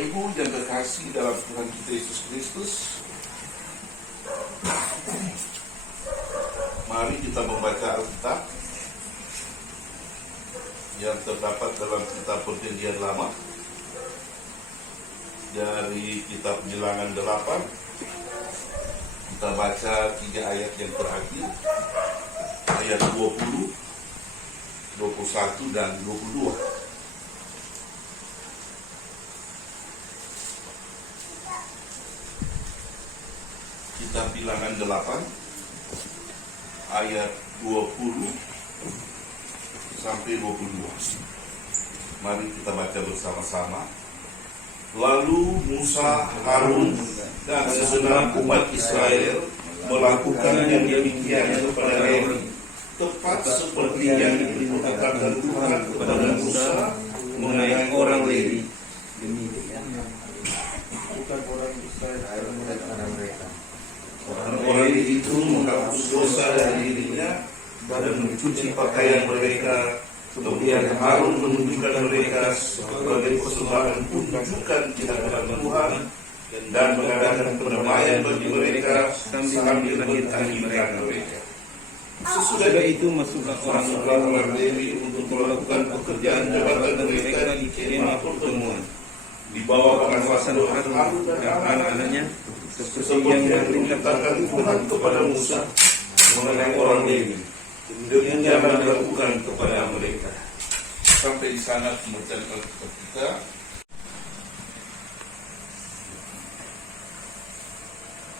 Bapak Ibu yang terkasih dalam Tuhan kita Yesus Kristus, mari kita membaca Alkitab yang terdapat dalam kitab Perjanjian Lama dari kitab Bilangan 8. Kita baca 3 ayat yang terakhir, ayat 20, 21 dan 22. Kitab Bilangan 8 ayat 20 sampai 22. Mari kita baca bersama-sama. Lalu Musa, Harun, dan segenap umat Israel melakukan yang demikian kepada Lewi, tepat seperti yang diperkatakan Tuhan kepada Musa mengenai orang Lewi. Demikian. Bukan orang Israel mereka. Orang itu menghapus dosa dari dirinya dan mencuci pakaian mereka. Kemudian Harun menunjukkan mereka sebagai persembahan unjukan kehadiran Tuhan dan mengadakan pendamaian bagi mereka sambil menghina mereka. Sesudah itu masuklah orang Lewi untuk melakukan pekerjaan jabatan mereka di kemah pertemuan di bawah pengawasan Harun dan anak-anaknya, seperti yang diperintahkan Tuhan kepada Musa mengenai orang Lewi. Demikian dilakukan kepada mereka. Sampai di sana pembacaan Alkitab kita.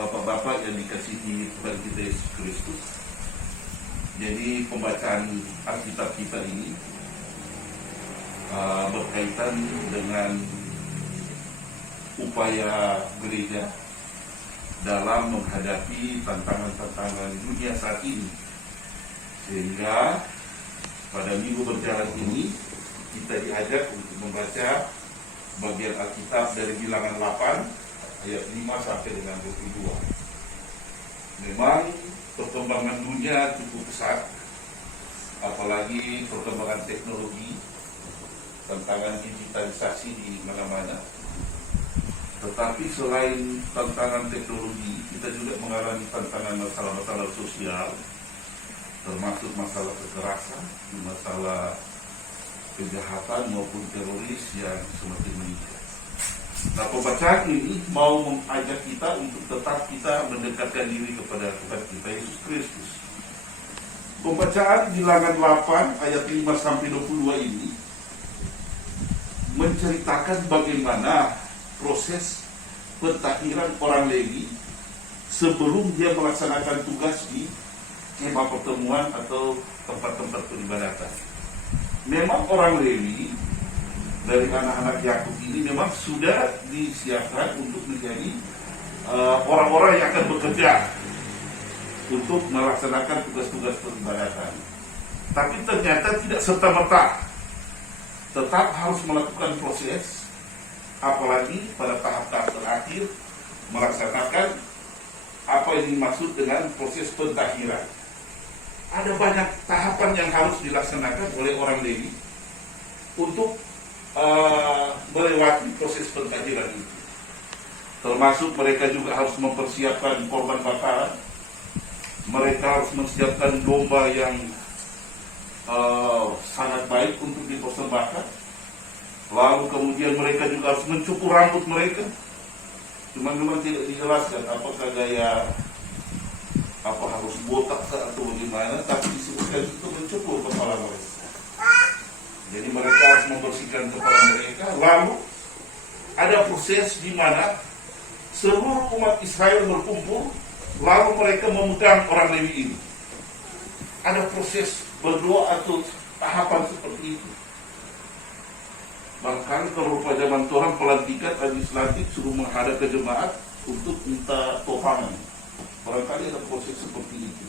Bapak-bapak yang dikasihi Tuhan kita Yesus Kristus, jadi pembacaan Alkitab kita ini berkaitan dengan upaya gereja dalam menghadapi tantangan-tantangan dunia saat ini. Sehingga pada minggu berjalan ini kita diajak untuk membaca bagian Alkitab dari Bilangan 8 ayat 5 sampai dengan 22. Memang perkembangan dunia cukup pesat, apalagi perkembangan teknologi, tantangan digitalisasi di mana-mana. Tetapi selain tantangan teknologi, kita juga mengalami tantangan masalah-masalah sosial, termasuk masalah kekerasan, masalah kejahatan maupun teroris yang semakin meningkat. Nah, pembacaan ini mau mengajak kita untuk tetap kita mendekatkan diri kepada Tuhan kita Yesus Kristus. Pembacaan Bilangan 8 ayat 5 sampai 22 ini menceritakan bagaimana proses pentakhiran orang Lewi sebelum dia melaksanakan tugas di kemah pertemuan atau tempat-tempat peribadatan. Memang orang Lewi dari anak-anak Yakub ini memang sudah disiapkan untuk menjadi orang-orang yang akan bekerja untuk melaksanakan tugas-tugas peribadatan. Tapi ternyata tidak serta-merta, tetap harus melakukan proses, apalagi pada tahap-tahap terakhir melaksanakan apa yang dimaksud dengan proses pentakhiran. Ada banyak tahapan yang harus dilaksanakan oleh orang Lewi untuk melewati proses pentakhiran itu. Termasuk mereka juga harus mempersiapkan korban bakaran. Mereka harus mempersiapkan domba yang sangat baik untuk dipersembahkan. Lalu kemudian mereka juga harus mencukur rambut mereka. Cuma memang tidak dijelaskan apakah gaya harus botak atau bagaimana, tapi disebutkan itu mencukur kepala mereka. Jadi mereka harus membersihkan kepala mereka. Lalu ada proses di mana seluruh umat Israel berkumpul, lalu mereka memegang orang Lewi ini. Ada proses berdoa atau tahapan seperti itu. Bahkan kalau pada zaman Tuhan pelantikan legislatif suruh menghadap ke jemaat untuk minta topangan. Barangkali ada proses seperti itu.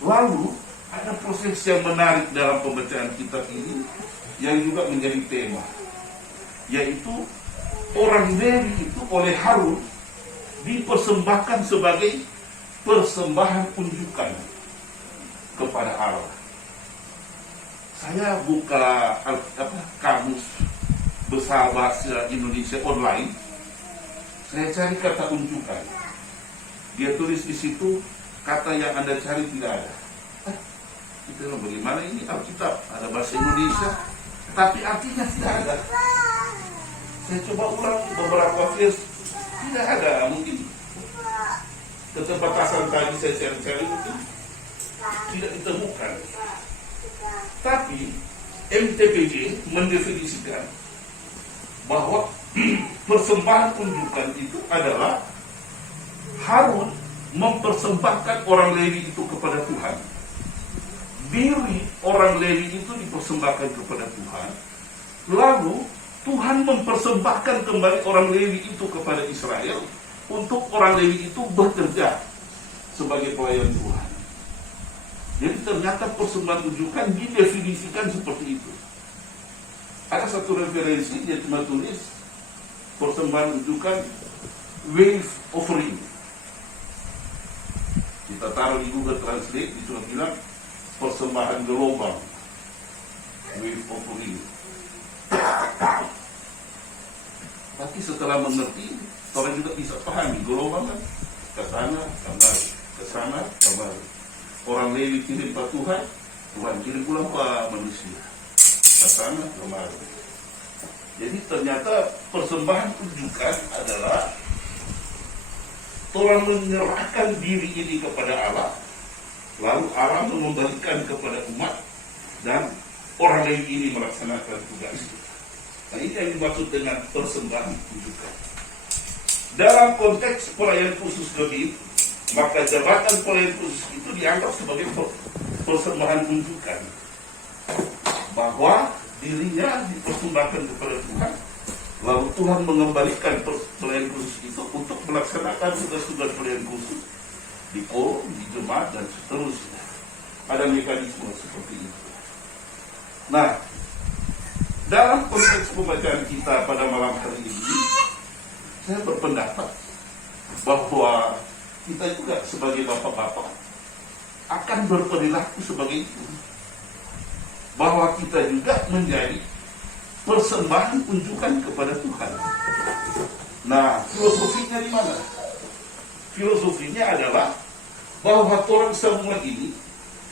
Lalu ada proses yang menarik dalam pembacaan kitab ini yang juga menjadi tema, yaitu orang Lewi itu oleh Harun dipersembahkan sebagai persembahan unjukan kepada Allah. Saya buka kamus bahasa Indonesia online, saya cari kata unjukan. Dia tulis di situ kata yang Anda cari tidak ada. Itu bagaimana ini Alkitab ada bahasa Indonesia, tapi artinya tidak ada. Saya coba ulang beberapa verse, tidak ada. Mungkin keterbatasan tadi saya cari-cari mungkin tidak ditemukan. Tapi MTPJ mendefinisikan bahwa persembahan unjukan itu adalah Harun mempersembahkan orang Lewi itu kepada Tuhan. Diri orang Lewi itu dipersembahkan kepada Tuhan. Lalu Tuhan mempersembahkan kembali orang Lewi itu kepada Israel untuk orang Lewi itu bekerja sebagai pelayan Tuhan. Jadi ternyata persembahan unjukan didefinisikan seperti itu. Ada satu referensi dia cuma tulis persembahan unjukan wave offering. Kita taruh di Google Translate, dia cuma bilang persembahan gelombang wave offering. Tapi setelah mengerti, orang juga bisa pahami gelombang kan ke sana kembali, ke sana kembali. Orang Lewi kirim ke Tuhan, Tuhan kirim pulang ke manusia, ke sana kembali. Jadi ternyata persembahan unjukan adalah orang menyerahkan diri ini kepada Allah, lalu Allah mengembalikan kepada umat, dan orang Lewi ini melaksanakan tugas. Nah, ini yang dimaksud dengan persembahan unjukan. Dalam konteks pelayan khusus Lewi, maka jabatan pelayan khusus itu dianggap sebagai persembahan unjukan, bahwa dirinya dipersembahkan kepada Tuhan, lalu Tuhan mengembalikan pelayan khusus itu untuk melaksanakan tugas-tugas pelayan khusus di kol, di jemaat, dan seterusnya. Ada mekanisme seperti itu. Nah, dalam konteks pembacaan kita pada malam hari ini, saya berpendapat bahwa kita juga sebagai bapak-bapak akan berperilaku sebagai itu, bahwa kita juga menjadi persembahan unjukan kepada Tuhan. Nah, filosofinya di mana? Filosofinya adalah bahwa orang semua ini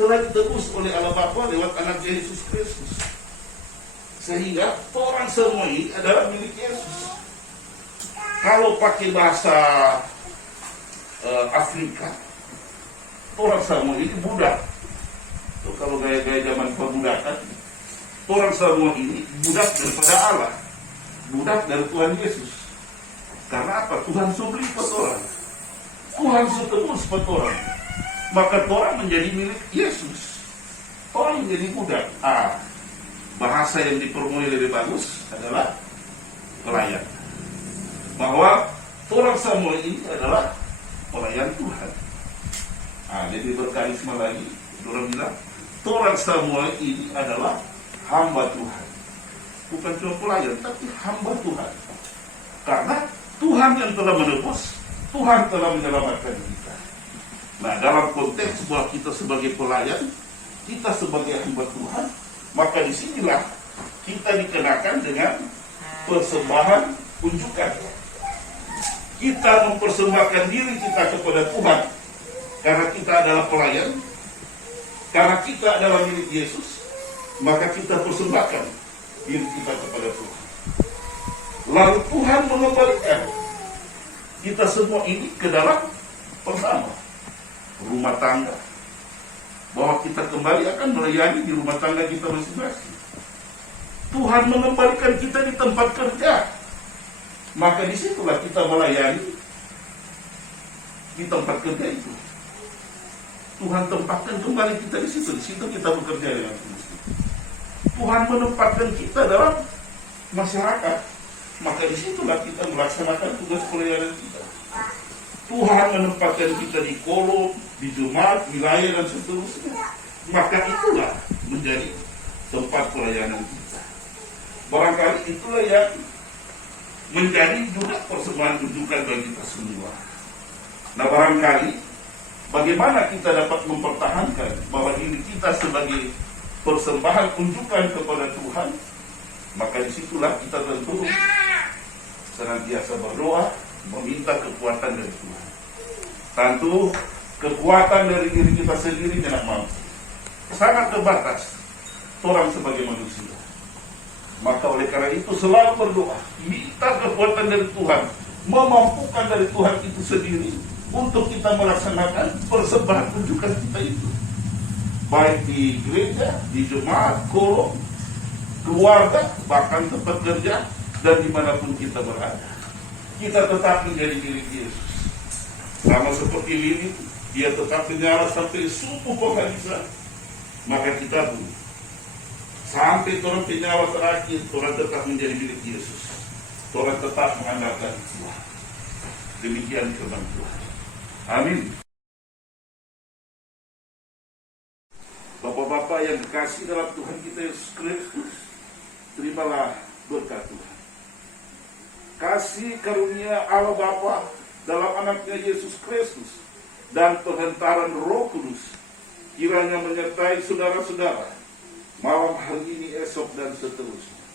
telah ditebus oleh Allah Bapa lewat anak Yesus Kristus, sehingga orang semua ini adalah milik Yesus. Kalau pakai bahasa Afrika, orang semua ini budak. So, kalau gaya-gaya zaman perbudakan, orang semua ini budak daripada Allah, budak dari Tuhan Yesus. Karena apa? Tuhan subli orang, Tuhan setebus orang, maka orang menjadi milik Yesus. Orang menjadi budak. Bahasa yang dipermulia lebih bagus adalah pelayan, bahwa orang semua ini adalah pelayan Tuhan. Jadi berkarisma lagi, orang bilang orang semua ini adalah hamba Tuhan, bukan cuma pelayan, tapi hamba Tuhan. Karena Tuhan yang telah menebus, Tuhan telah menyelamatkan kita. Nah, dalam konteks bahwa kita sebagai pelayan, kita sebagai hamba Tuhan, maka disinilah kita dikenakan dengan persembahan unjukan. Kita mempersembahkan diri kita kepada Tuhan karena kita adalah pelayan, karena kita adalah milik Yesus, maka kita persembahkan diri kita kepada Tuhan. Lalu Tuhan mengembalikan kita semua ini ke dalam pertama rumah tangga, bahwa kita kembali akan melayani di rumah tangga kita masing-masing. Tuhan mengembalikan kita di tempat kerja, maka disitulah kita melayani di tempat kerja itu. Tuhan tempatkan kembali kita di situ kita bekerja dengan Kristus. Tuhan menempatkan kita dalam masyarakat, maka disitulah kita melaksanakan tugas pelayanan kita. Tuhan menempatkan kita di kolom, di jemaat, wilayah, dan seterusnya, maka itulah menjadi tempat pelayanan kita. Barangkali itulah yang menjadi juga persembahan unjukan bagi kita semua. Nah, barangkali bagaimana kita dapat mempertahankan bahwa diri kita sebagai persembahan unjukan kepada Tuhan, Maka disitulah kita tentu senantiasa berdoa, meminta kekuatan dari Tuhan. Tentu kekuatan dari diri kita sendiri tidak mampu, sangat terbatas orang sebagai manusia. Maka oleh karena itu selalu berdoa, minta kekuatan dari Tuhan, memampukan dari Tuhan itu sendiri untuk kita melaksanakan persembahan kunjungan kita itu, baik di gereja, di jemaat, kolom, keluarga, bahkan tempat kerja, dan dimanapun kita berada. Kita tetap menjadi milik Yesus. Sama seperti Lili, dia tetap menyala sampai subuh penghabisan. Maka kita pun sampai turun penyawa terakhir, Tuhan tetap menjadi milik Yesus. Tuhan tetap mengandalkan Tuhan. Demikian firman Tuhan. Amin. Bapak-bapak yang dikasih dalam Tuhan kita Yesus Kristus, terimalah berkat Tuhan. Kasih karunia Allah Bapa dalam anaknya Yesus Kristus dan penghantaran Roh Kudus kiranya menyertai saudara-saudara malam hari ini, esok, dan seterusnya.